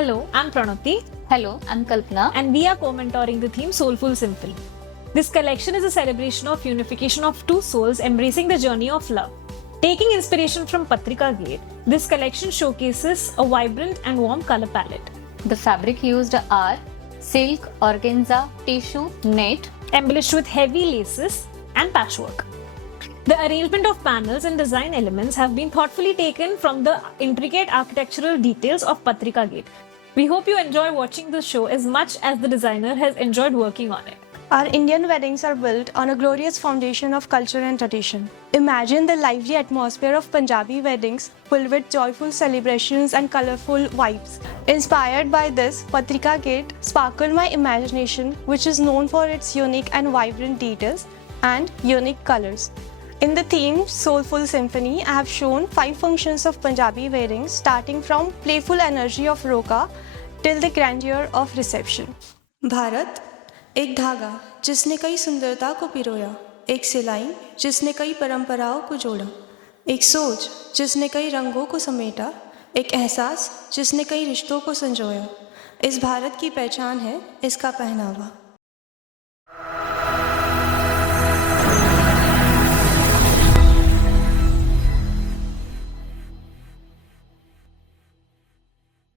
Hello, I'm Pranati. Hello, I'm Kalpana. And we are co-mentoring the theme Soulful Symphony. This collection is a celebration of unification of two souls embracing the journey of love. Taking inspiration from Patrika Gate, this collection showcases a vibrant and warm color palette. The fabric used are silk, organza, tissue, net, embellished with heavy laces and patchwork. The arrangement of panels and design elements have been thoughtfully taken from the intricate architectural details of Patrika Gate. We hope you enjoy watching the show as much as the designer has enjoyed working on it. Our Indian weddings are built on a glorious foundation of culture and tradition. Imagine the lively atmosphere of Punjabi weddings filled with joyful celebrations and colorful vibes. Inspired by this, Patrika Gate sparkled my imagination, which is known for its unique and vibrant details and unique colors. In the theme Soulful Symphony, I have shown 5 functions of Punjabi weddings, starting from playful energy of roka till the grandeur of reception. Bharat एक धागा जिसने कई सुंदरता को पिरोया, एक सिलाई जिसने कई परंपराओं को जोड़ा, एक सोच जिसने कई रंगों को समेटा, एक एहसास जिसने कई रिश्तों को संजोया। इस भारत की पहचान है इसका पहनावा।